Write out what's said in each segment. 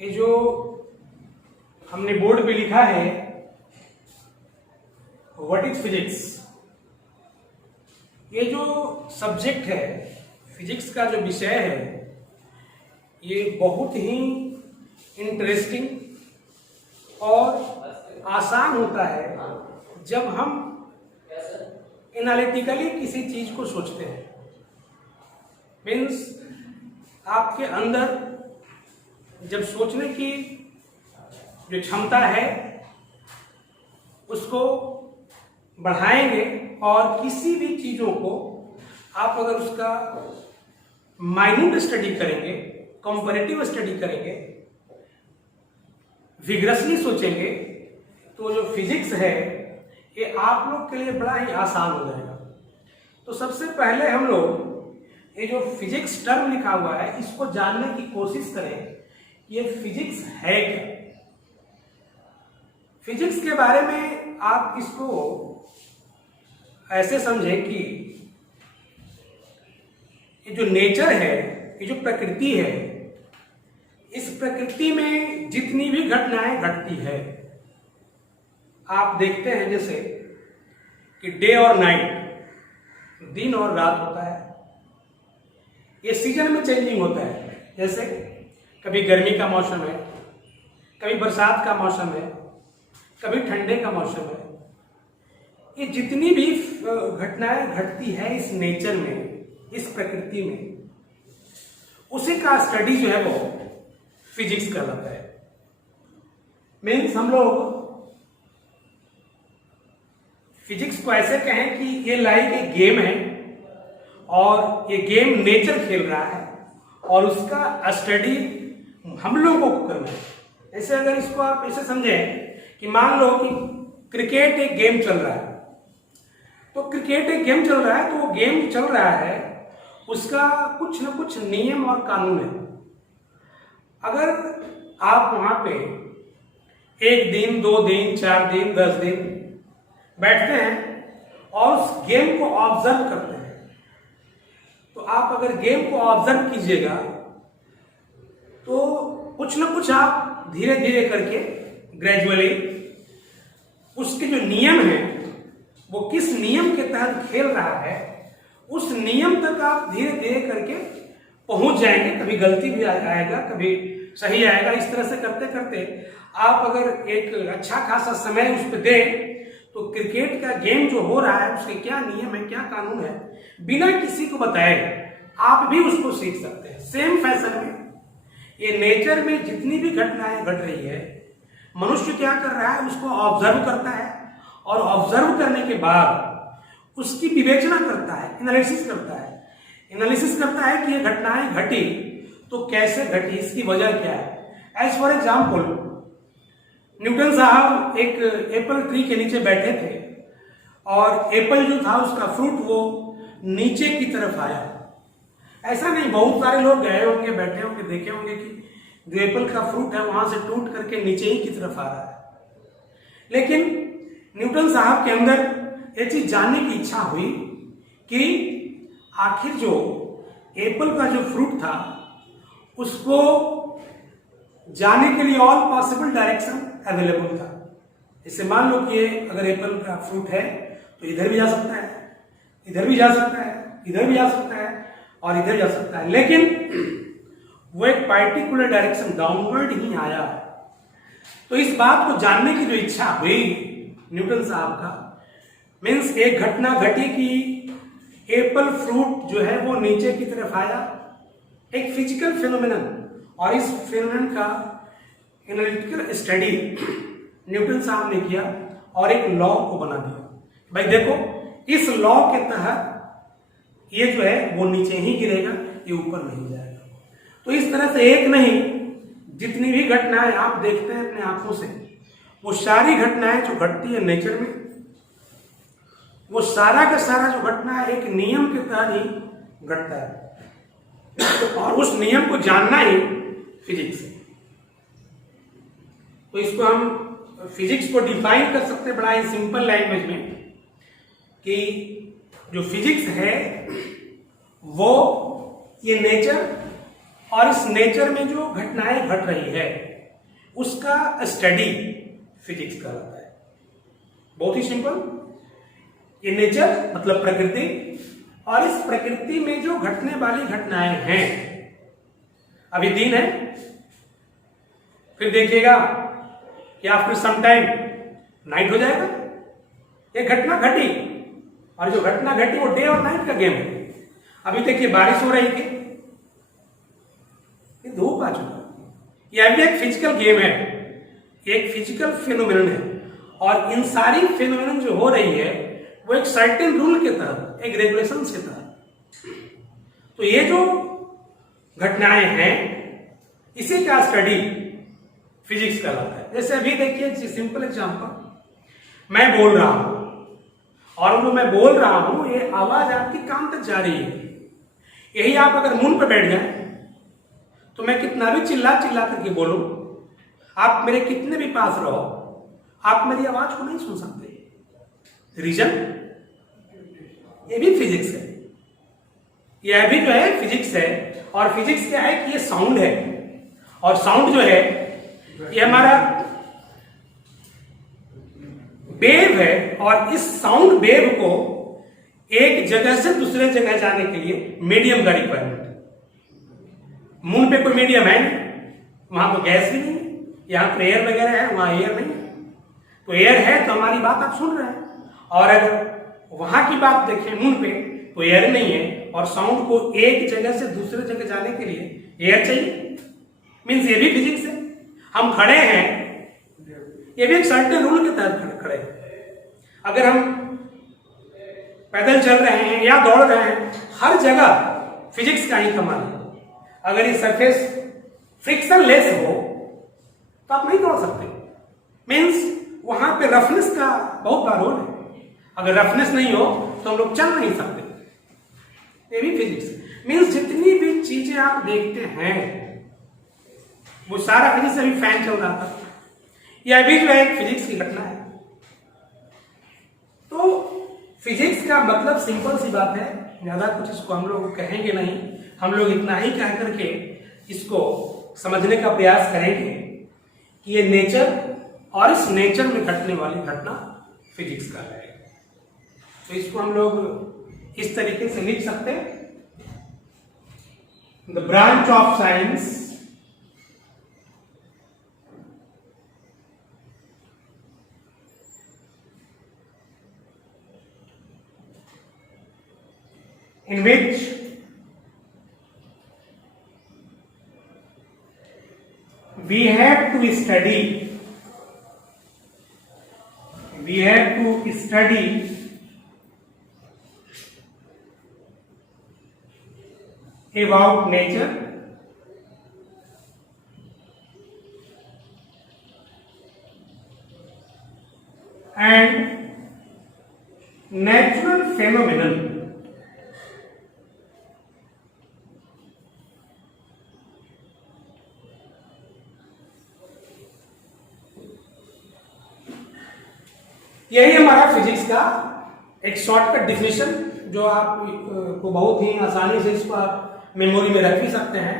ये जो हमने बोर्ड पे लिखा है व्हाट इज फिजिक्स, ये जो सब्जेक्ट है फिजिक्स का जो विषय है ये बहुत ही इंटरेस्टिंग और आसान होता है जब हम एनालिटिकली किसी चीज को सोचते हैं। मीन्स आपके अंदर जब सोचने की जो क्षमता है उसको बढ़ाएंगे और किसी भी चीजों को आप अगर उसका माइन्यूट स्टडी करेंगे, कंपैरेटिव स्टडी करेंगे, विग्रसली सोचेंगे तो जो फिजिक्स है ये आप लोग के लिए बड़ा ही आसान हो जाएगा। तो सबसे पहले हम लोग ये जो फिजिक्स टर्म लिखा हुआ है इसको जानने की कोशिश करें, ये फिजिक्स है क्या। फिजिक्स के बारे में आप इसको ऐसे समझें कि ये जो नेचर है, ये जो प्रकृति है, इस प्रकृति में जितनी भी घटनाएं घटती है, आप देखते हैं जैसे कि डे और नाइट, दिन और रात होता है, ये सीजन में चेंजिंग होता है। जैसे कभी गर्मी का मौसम है, कभी बरसात का मौसम है, कभी ठंडे का मौसम है। ये जितनी भी घटनाएं घटती है इस नेचर में, इस प्रकृति में, उसी का स्टडी जो है वो फिजिक्स कहलाता है। मीन्स हम लोग फिजिक्स को ऐसे कहें कि ये लाइक एक गेम है और ये गेम नेचर खेल रहा है और उसका स्टडी हम लोगों को करना है। ऐसे अगर इसको आप ऐसे समझें कि मान लो कि क्रिकेट एक गेम चल रहा है, तो क्रिकेट एक गेम चल रहा है, तो वो गेम चल रहा है उसका कुछ ना कुछ नियम और कानून है। अगर आप वहां पे 1 दिन 2 दिन 4 दिन 10 दिन बैठते हैं और उस गेम को ऑब्जर्व करते हैं, तो आप अगर गेम को ऑब्जर्व कीजिएगा तो कुछ ना कुछ आप धीरे धीरे करके ग्रेजुअली उसके जो नियम है वो किस नियम के तहत खेल रहा है उस नियम तक आप धीरे धीरे करके पहुंच जाएंगे। कभी गलती भी आएगा, कभी सही आएगा। इस तरह से करते करते आप अगर एक अच्छा खासा समय उस पर दें तो क्रिकेट का गेम जो हो रहा है उसके क्या नियम है, क्या कानून है, बिना किसी को बताए आप भी उसको सीख सकते हैं। सेम फैशन में ये नेचर में जितनी भी घटनाएं घट रही है, मनुष्य क्या कर रहा है उसको ऑब्जर्व करता है और ऑब्जर्व करने के बाद उसकी विवेचना करता है, एनालिसिस करता है। एनालिसिस करता है कि ये घटनाएं घटी तो कैसे घटी, इसकी वजह क्या है। एज फॉर एग्जाम्पल, न्यूटन साहब एक एप्पल ट्री के नीचे बैठे थे और एप्पल जो था उसका फ्रूट वो नीचे की तरफ आया। ऐसा नहीं, बहुत सारे लोग गए होंगे, बैठे होंगे, देखे होंगे कि जो एप्पल का फ्रूट है वहां से टूट करके नीचे ही की तरफ आ रहा है। लेकिन न्यूटन साहब के अंदर ये चीज जानने की इच्छा हुई कि आखिर जो एप्पल का जो फ्रूट था उसको जाने के लिए ऑल पॉसिबल डायरेक्शन अवेलेबल था। इससे मान लो कि अगर एप्पल का फ्रूट है तो इधर भी जा सकता है, इधर भी जा सकता है, इधर भी जा सकता है और इधर जा सकता है, लेकिन वो एक पार्टिकुलर डायरेक्शन डाउनवर्ड ही आया। तो इस बात को जानने की जो इच्छा हुई न्यूटन साहब का, मीन्स एक घटना घटी कि एप्पल फ्रूट जो है वो नीचे की तरफ आया, एक फिजिकल फिनोमेनन, और इस फिनोमेनन का एनालिटिकल स्टडी न्यूटन साहब ने किया और एक लॉ को बना दिया। भाई देखो, इस लॉ के तहत ये जो है वो नीचे ही गिरेगा, ये ऊपर नहीं जाएगा। तो इस तरह से एक नहीं, जितनी भी घटनाएं आप देखते हैं अपने आंखों से, वो सारी घटनाएं जो घटती है नेचर में, वो सारा का सारा जो घटना है एक नियम के तहत ही घटता है और उस नियम को जानना ही फिजिक्स है। तो इसको हम फिजिक्स को डिफाइन कर सकते हैं बड़ा ही सिंपल लैंग्वेज में कि जो फिजिक्स है वो ये नेचर और इस नेचर में जो घटनाएं घट रही है उसका स्टडी फिजिक्स कहलाता है। बहुत ही सिंपल, ये नेचर मतलब प्रकृति, और इस प्रकृति में जो घटने वाली घटनाएं हैं, अभी दिन है, फिर देखिएगा कि आफ्टर सम टाइम नाइट हो जाएगा। ये घटना घटी, और जो घटना घटी वो डे और नाइट का गेम है। अभी देखिए बारिश हो रही थी, ये धूप आ चुका, यह भी एक फिजिकल गेम है, एक फिजिकल फिनोमिनन है। और इन सारी फिनोमिनन जो हो रही है वो एक सर्टेन रूल के तहत, एक रेगुलेशन के तहत। तो ये जो घटनाएं हैं इसी का स्टडी फिजिक्स कहलाता है। जैसे अभी देखिए सिंपल एग्जांपल, मैं बोल रहा हूं और जो मैं बोल रहा हूं ये आवाज आपके कान तक जा रही है। यही आप अगर मुंह पे बैठ जाए तो मैं कितना भी चिल्ला चिल्ला करके बोलूं, आप मेरे कितने भी पास रहो, आप मेरी आवाज को नहीं सुन सकते। रीजन, ये भी फिजिक्स है, यह भी जो है फिजिक्स है। और फिजिक्स क्या है कि ये साउंड है, और साउंड जो है ये हमारा वेव है, और इस साउंड वेव को एक जगह से दूसरे जगह जाने के लिए मीडियम का रिक्वायरमेंट है। मून पे कोई मीडियम है नहीं, वहां तो गैस भी नहीं, यहाँ पर एयर वगैरह है, वहां एयर नहीं है। तो एयर है तो हमारी बात आप सुन रहे हैं, और अगर वहां की बात देखें मून पे तो एयर नहीं है, और साउंड को एक जगह से दूसरे जगह जाने के लिए एयर चाहिए। मीन्स ये भी फिजिक्स है। हम खड़े हैं, ये भी एक सर्टेन रूल के तहत खड़े हैं। अगर हम पैदल चल रहे हैं या दौड़ रहे हैं, हर जगह फिजिक्स का ही कमाल है। अगर ये सरफेस फ्रिक्शन लेस हो तो आप नहीं दौड़ सकते। मीन्स वहां पे रफनेस का बहुत बड़ा रोल है। अगर रफनेस नहीं हो तो हम लोग चल नहीं सकते। ये भी फिजिक्स। मीन्स जितनी भी चीजें आप देखते हैं वो सारा फिजिक्स। अभी फैन चल रहा था, यह भी जो है एक फिजिक्स की घटना है। तो फिजिक्स का मतलब सिंपल सी बात है, ज्यादा कुछ इसको हम लोग कहेंगे नहीं। हम लोग इतना ही कह करके इसको समझने का प्रयास करेंगे कि ये नेचर, और इस नेचर में घटने वाली घटना फिजिक्स का है। तो इसको हम लोग इस तरीके से लिख सकते हैं, the branch of science in which we have to study about nature and natural phenomenon. यही हमारा फिजिक्स का एक शॉर्टकट डिफिनेशन, जो आप को बहुत ही आसानी से इसको आप मेमोरी में रख भी सकते हैं।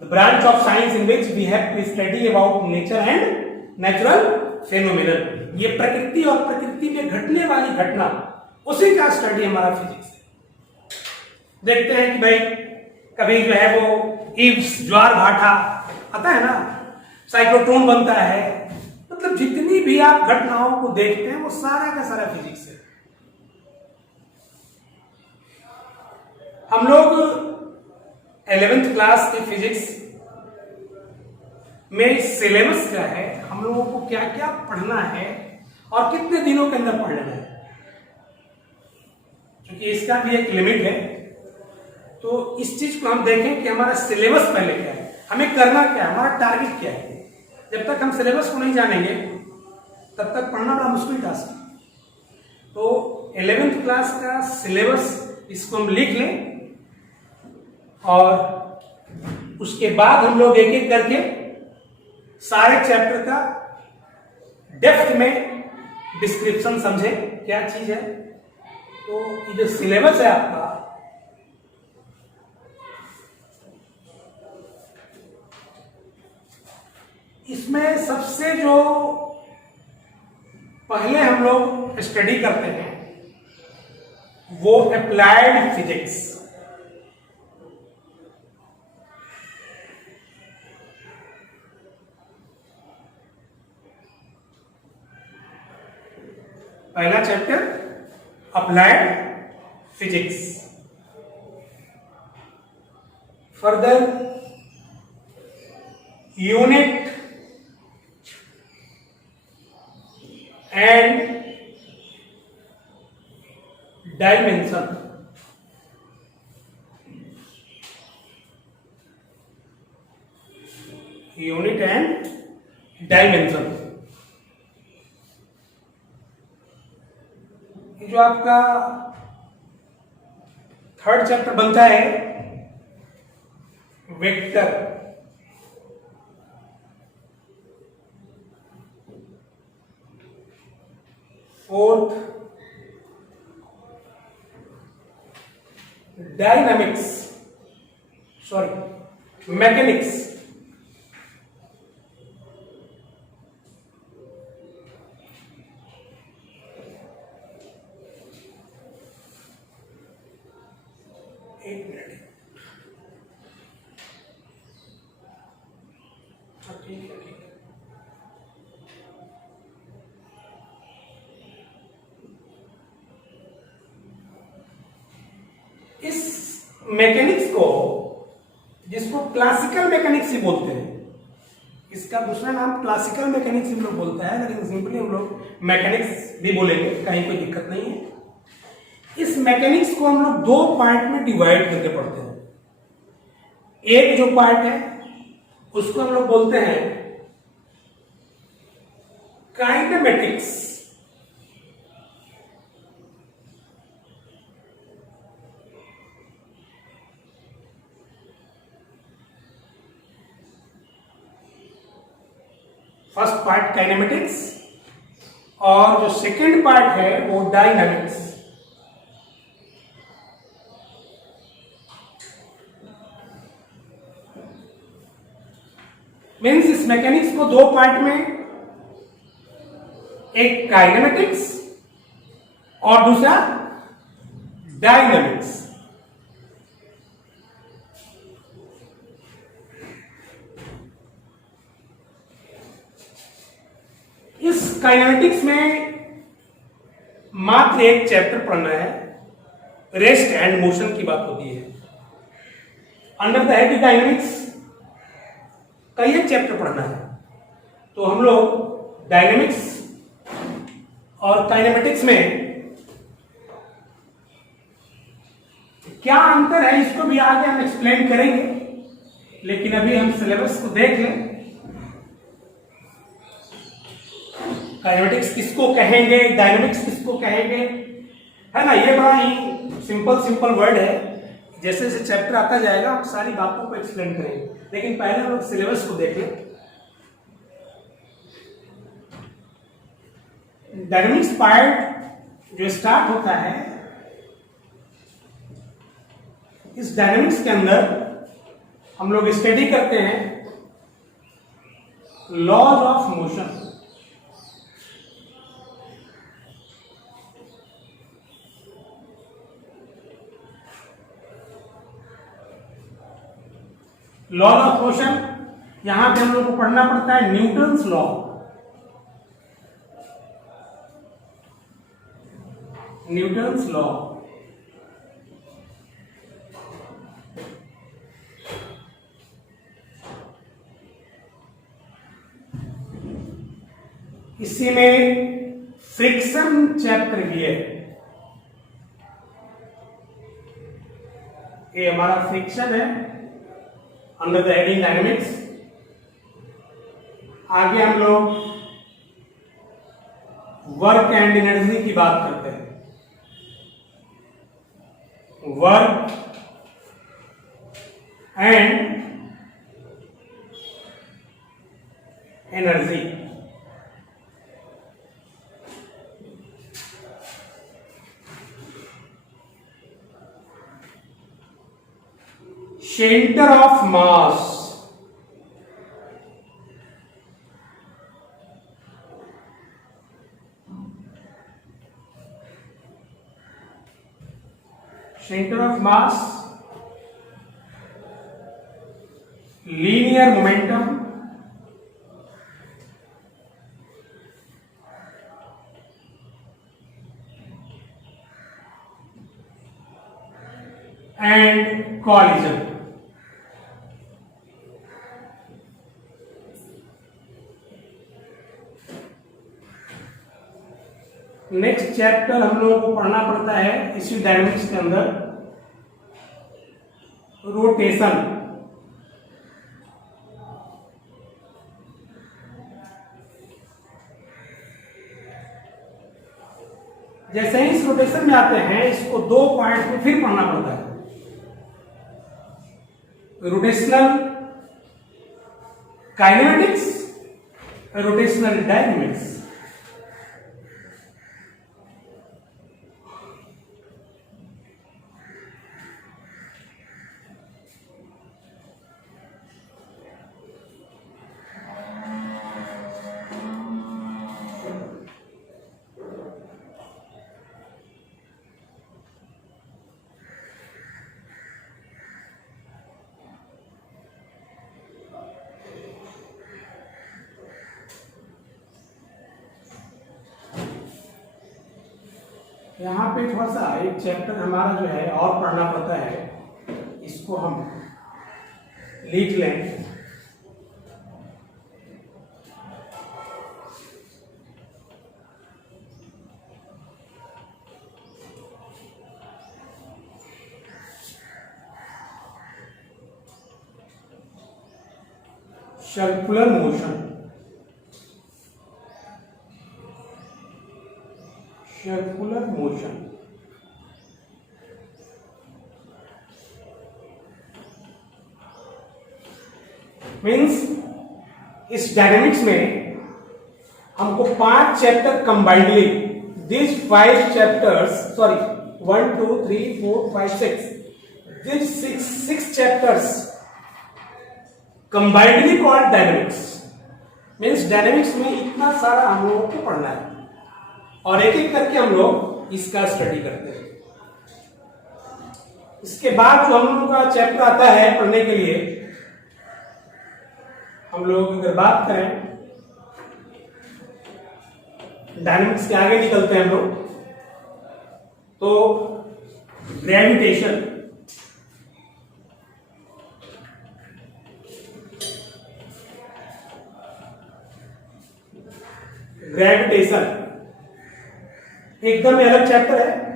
The branch of science in which we have to study about nature and natural phenomenon. ये प्रकृति और प्रकृति में घटने वाली घटना, उसी का स्टडी हमारा फिजिक्स है। देखते हैं कि भाई कभी जो है वो ईव्स, ज्वार भाटा आता है ना, साइक्लोट्रॉन बनता है, मतलब जितनी भी आप घटनाओं को देखते हैं वो सारा का सारा फिजिक्स है। हम लोग 11th क्लास की फिजिक्स में सिलेबस क्या है, हम लोगों को क्या क्या पढ़ना है और कितने दिनों के अंदर पढ़ लेना है, क्योंकि इसका भी एक लिमिट है। तो इस चीज को हम देखें कि हमारा सिलेबस पहले क्या है, हमें करना क्या है, हमारा टारगेट क्या है। जब तक हम सिलेबस को नहीं जानेंगे तब तक पढ़ना बड़ा मुश्किल टास्क है। तो 11th क्लास का सिलेबस इसको हम लिख लें, और उसके बाद हम लोग एक एक करके सारे चैप्टर का डेप्थ में डिस्क्रिप्शन समझे क्या चीज है। तो ये जो सिलेबस है आपका, इसमें सबसे जो पहले हम लोग स्टडी करते हैं वो अप्लाइड फिजिक्स। पहला chapter applied physics. Further unit and dimension. Unit and dimension, जो आपका थर्ड चैप्टर बनता है vector. Fourth dynamics, sorry mechanics. एक मिनट, ठीक है। इस मैकेनिक्स को, जिसको क्लासिकल मैकेनिक्स ही बोलते हैं, इसका दूसरा नाम क्लासिकल मैकेनिक्स हम लोग बोलते हैं, लेकिन सिंपली हम लोग मैकेनिक्स भी बोलेंगे, कहीं कोई दिक्कत नहीं है। इस मैकेनिक्स को हम लोग दो पार्ट में डिवाइड करके पढ़ते हैं। एक जो पार्ट है उसको हम लोग बोलते हैं काइनेमेटिक्स। फर्स्ट पार्ट काइनेमेटिक्स और जो सेकंड पार्ट है वो डायनामिक्स। मीन्स इस मैकेनिक्स को दो पार्ट में, एक काइनेमेटिक्स और दूसरा डायनामिक्स। इस काइनेमेटिक्स में मात्र एक चैप्टर पढ़ना है, रेस्ट एंड मोशन की बात होती है। अंडर द हेड डायनामिक्स कई एक चैप्टर पढ़ना है, तो हम लोग डायनेमिक्स और काइनेमेटिक्स में क्या अंतर है इसको भी आगे हम एक्सप्लेन करेंगे, लेकिन अभी हम सिलेबस को देख लें। काइनेमेटिक्स किसको कहेंगे, डायनेमिक्स किसको कहेंगे, है ना। ये बड़ा ही सिंपल वर्ड है, जैसे जैसे चैप्टर आता जाएगा हम सारी बातों को एक्सप्लेन करेंगे, लेकिन पहले हम लोग सिलेबस को देख लें। डायनेमिक्स पार्ट जो स्टार्ट होता है, इस डायनेमिक्स के अंदर हम लोग स्टडी करते हैं laws of motion. Law of motion, यहां पे हम लोग को पढ़ना पड़ता है न्यूटन्स लॉ। न्यूटन्स लॉ इसी में फ्रिक्शन चैप्टर भी है। ये हमारा फ्रिक्शन है अंडर द हेडिंग डायनेमिक्स। आगे हम लोग वर्क एंड एनर्जी की बात करते हैं। Work and energy, centre of mass, centre of mass, linear momentum, and collision. Next chapter हम लोगों को पढ़ना पड़ता है इसी डायनेमिक्स के अंदर, रोटेशन। जैसे ही इस रोटेशन में आते हैं, इसको दो पॉइंट में फिर पढ़ना पड़ता है, रोटेशनल काइनेमेटिक्स, रोटेशनल डायनेमिक्स। यहाँ पे थोड़ा सा एक चैप्टर हमारा जो है और पढ़ना पड़ता है, इसको हम लिख लें। Circular motion, circular motion. Means इस डायनेमिक्स में हमको 5 chapter combinedly, this 5 chapters, sorry 1 2 3 4 5 6, this 6 chapters combinedly called dynamics. Means dynamics में इतना सारा हम लोगों को पढ़ना है और एक एक करके हम लोग इसका स्टडी करते हैं। इसके बाद जो हम लोगों का चैप्टर आता है पढ़ने के लिए, हम लोग अगर बात करें डायनेमिक्स के आगे निकलते हैं हम लोग, तो ग्रेविटेशन। ग्रेविटेशन एकदम अलग चैप्टर है।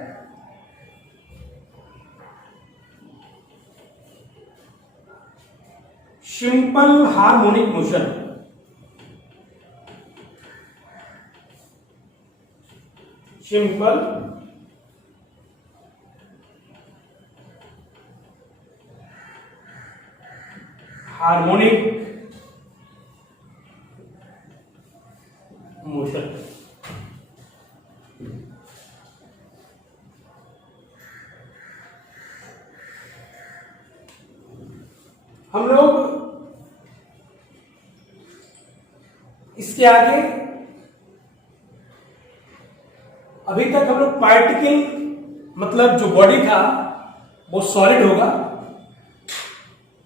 Simple harmonic motion, simple harmonic motion. हम लोग इसके आगे अभी तक हम लोग पार्टिकल, मतलब जो बॉडी था वो सॉलिड होगा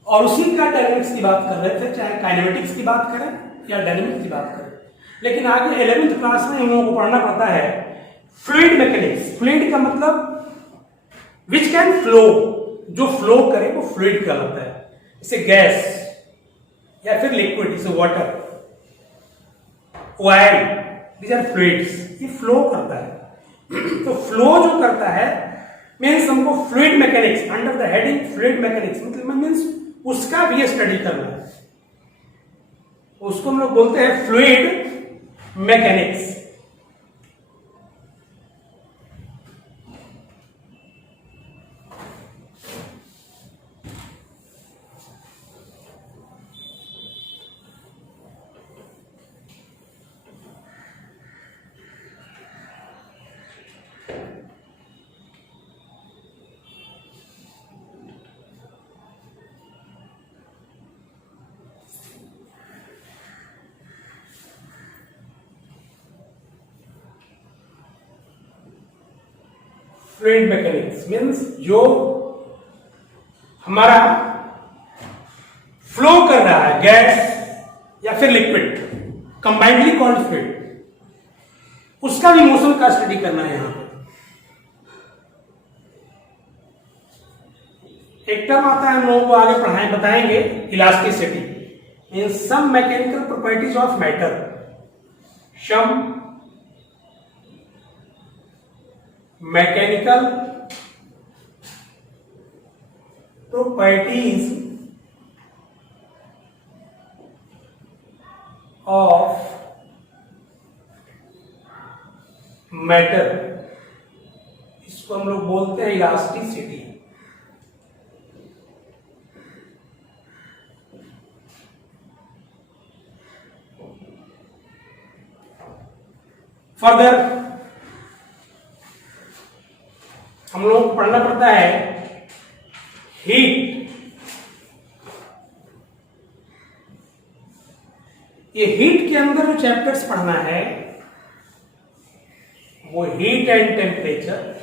और उसी का डायनेमिक्स की बात कर रहे थे, चाहे काइनेमेटिक्स की बात करें या डायनेमिक्स की बात करें। लेकिन आगे 11th क्लास में हम लोगों को पढ़ना पड़ता है फ्लूइड मैकेनिक्स। फ्लूइड का मतलब विच कैन फ्लो, जो फ्लो करे वो फ्लूइड कहलाता है। जैसे गैस या फिर लिक्विड, जैसे water, oil, these are fluids, ये फ्लो करता है। तो फ्लो जो करता है मीन्स हमको fluid mechanics, under the heading fluid mechanics, मतलब मीन्स उसका भी स्टडी करना है। उसको हम लोग बोलते हैं fluid mechanics. Fluid mechanics means जो हमारा फ्लो कर रहा है, गैस या फिर लिक्विड, कंबाइंडली कॉल्ड फ्लूइड, उसका भी मोशन का स्टडी करना है यहां पर। एक टर्म आता है, हम लोगों को आगे पढ़ाएं बताएंगे, elasticity means some mechanical properties of matter, some mechanical properties of matter, इसको हम लोग बोलते हैं इलास्टिसिटी। फर्दर हम लोग को पढ़ना पड़ता है हीट। ये हीट के अंदर जो चैप्टर्स पढ़ना है वो heat and temperature,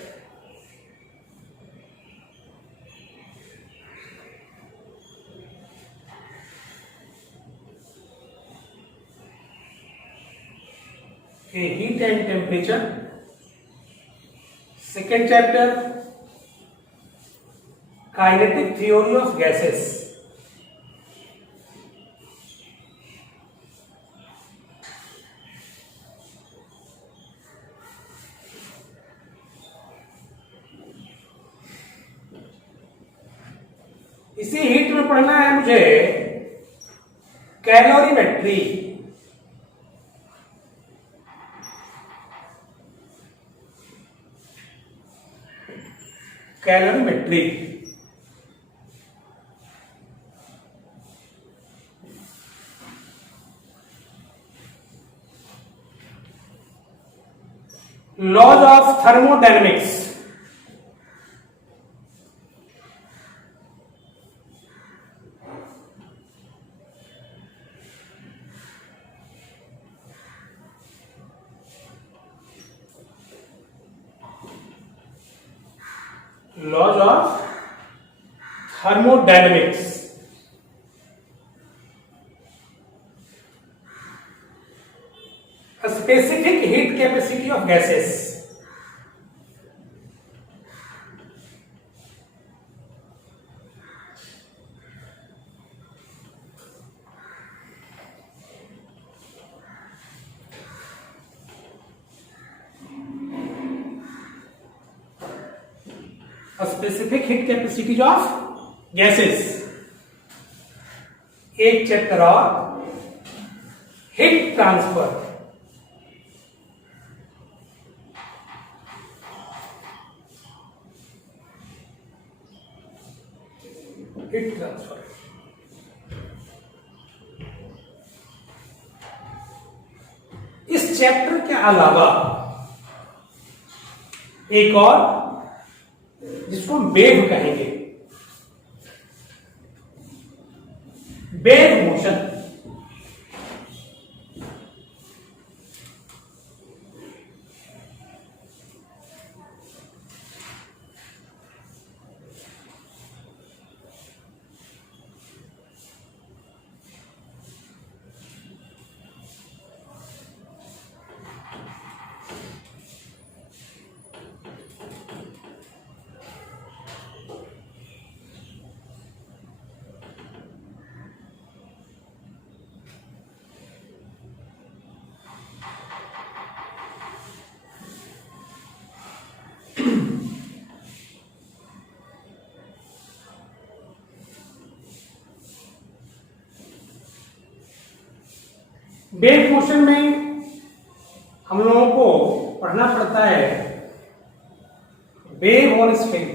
heat and temperature. Second chapter kinetic theory of gases, इसी हीट में पढ़ना है मुझे calorimetry, calorimetry. Laws of thermodynamics, laws of thermodynamics. Specific heat capacity of gases, specific heat capacities of gases. एक chapter और heat transfer, heat transfer. इस chapter के अलावा एक और जिसको हम वेव कहेंगे, वेव मोशन। वेव मोशन में हम लोगों को पढ़ना पड़ता है वेव और स्पिन।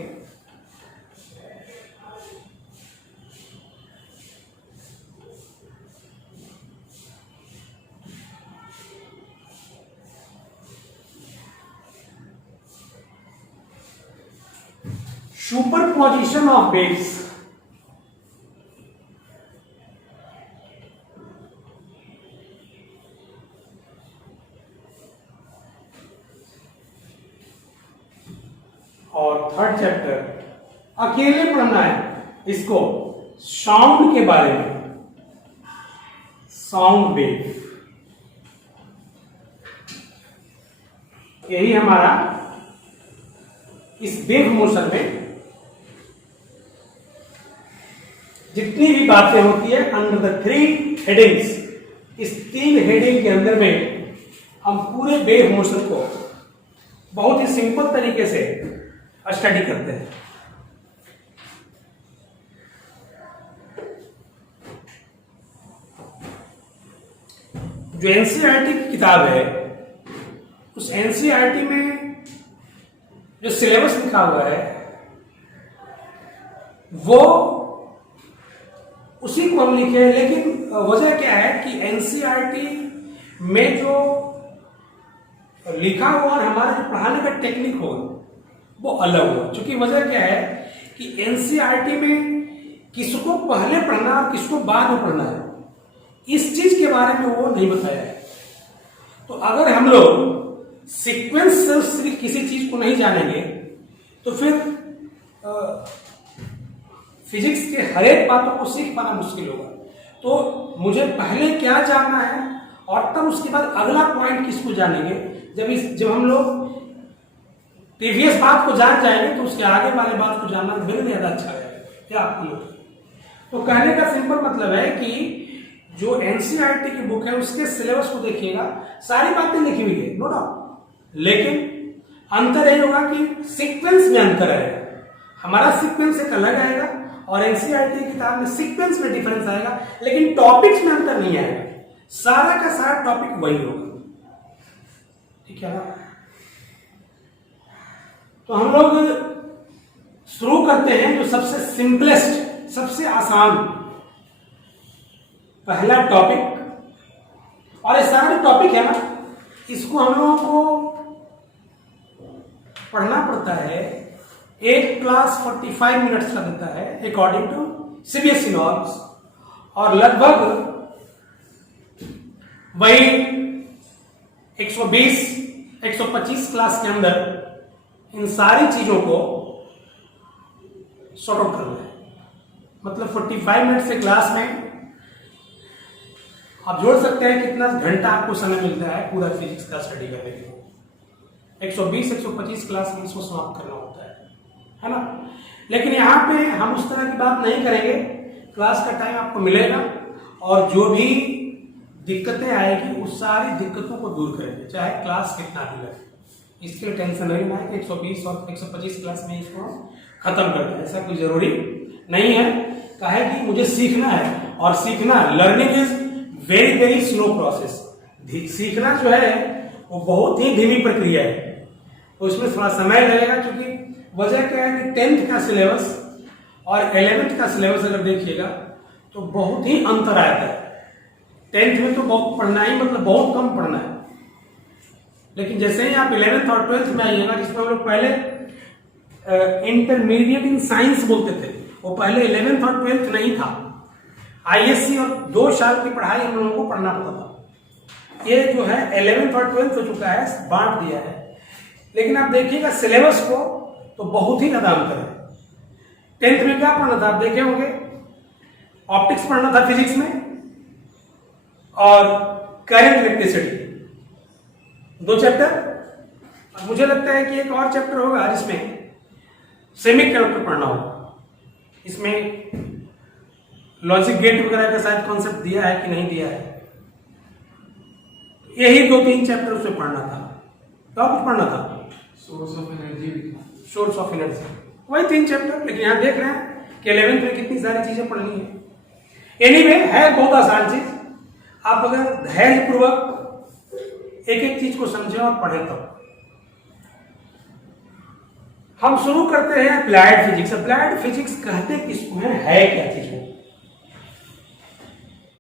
सुपरपोजिशन ऑफ वेव्स, और थर्ड चैप्टर अकेले पढ़ना है इसको, साउंड के बारे में, साउंड वेव। यही हमारा इस वेव मोशन में जितनी भी बातें होती है अंडर द 3 हेडिंग्स, इस 3 हेडिंग के अंदर में हम पूरे वेव मोशन को बहुत ही सिंपल तरीके से स्टडी करते हैं। जो एनसीईआरटी की किताब है, उस एनसीईआरटी में जो सिलेबस लिखा हुआ है वो उसी को हम लिखे हैं, लेकिन वजह क्या है कि एनसीईआरटी में जो लिखा हुआ और हमारा जो पढ़ाने का टेक्निक हो वो अलग हो। क्योंकि वजह क्या है कि एनसीईआरटी में किसको पहले पढ़ना और किसको बाद में पढ़ना है, इस चीज के बारे में वो नहीं बताया है। तो अगर हम लोग सीक्वेंस से किसी चीज को नहीं जानेंगे तो फिर फिजिक्स के हर एक बातों को सीख पाना मुश्किल होगा। तो मुझे पहले क्या जानना है और तब उसके बाद अगला पॉइंट किसको जानेंगे। जब हम लोग प्रीवियस बात को जान जाएंगे तो उसके आगे वाले बात को जानना मेरे लिए ज्यादा अच्छा रहेगा। क्या आपको लोग, तो कहने का सिंपल मतलब है कि जो एनसीईआरटी की बुक है उसके सिलेबस को देखिएगा, सारी बातें लिखी हुई है नो डाउट, लेकिन अंतर यही होगा कि सीक्वेंस में अंतर आएगा। हमारा सीक्वेंस एक अलग आएगा और एनसीईआरटी की किताब में सीक्वेंस में डिफरेंस आएगा, लेकिन टॉपिक्स में अंतर नहीं आएगा। सारा का सारा टॉपिक वही होगा। ठीक है ना? तो हम लोग शुरू करते हैं जो सबसे सिंपलेस्ट, सबसे आसान पहला टॉपिक। और ये सारा जो टॉपिक है ना, इसको हम लोगों को पढ़ना पड़ता है। एक क्लास 45 मिनट्स का देता है अकॉर्डिंग टू सीबीएसई नॉर्म्स, और लगभग वही 120-125 क्लास के अंदर इन सारी चीजों को सॉर्ट आउट करना है। मतलब 45 मिनट से क्लास में आप जोड़ सकते हैं कितना घंटा आपको समय मिलता है पूरा फिजिक्स का स्टडी करने के लिए। 120-125 क्लास में इसको समाप्त करना होता है ना। लेकिन यहाँ पे हम उस तरह की बात नहीं करेंगे। क्लास का टाइम आपको मिलेगा और जो भी दिक्कतें आएगी उस सारी दिक्कतों को दूर करेंगे, चाहे क्लास कितना भी लगे। इसके लिए टेंशन नहीं लेना है कि 120 और 125 क्लास में इसको खत्म कर दें, ऐसा कोई जरूरी नहीं है। कहे कि मुझे सीखना है, और सीखना, learning is very very slow process. सीखना जो है वो बहुत ही धीमी प्रक्रिया है, तो उसमें थोड़ा समय लगेगा। क्योंकि वजह क्या है कि 10th का सिलेबस और 11th का सिलेबस अगर देखिएगा तो बहुत ही अंतर आता है। 10th में तो बहुत पढ़ना ही, मतलब बहुत कम पढ़ना है, लेकिन जैसे ही आप 11th और 12th में आइएगा, जिसमें हम लोग पहले इंटरमीडिएट इन साइंस बोलते थे, वो पहले 11th और 12th नहीं था। आईएससी और 2 साल की पढ़ाई हम लोगों को पढ़ना पड़ता था। ये जो है 11th और 12th हो चुका है, बांट दिया है। लेकिन आप देखिएगा सिलेबस को तो बहुत ही ज्यादा अंतर है। 10th में क्या पढ़ना था आप देखे होंगे, ऑप्टिक्स पढ़ना था फिजिक्स में, और करंट इलेक्ट्रिसिटी, 2 चैप्टर। मुझे लगता है कि एक और चैप्टर होगा जिसमें सेमीकंडक्टर पढ़ना होगा। इसमें लॉजिक गेट वगैरह का शायद कॉन्सेप्ट दिया है कि नहीं दिया है। यही 2-3 चैप्टर उसमें पढ़ना था। तो कुछ पढ़ना था, source of energy, source of energy, वही 3 चैप्टर। लेकिन यहां देख रहे हैं कि 11th में कितनी सारी चीजें पढ़नी है। एनीवे है बहुत आसान चीज। आप अगर धैर्यपूर्वक एक एक चीज को समझें और पढ़ें तो हम शुरू करते हैं अप्लाइड फिजिक्स। अप्लाइड फिजिक्स कहते किसको है क्या चीज को?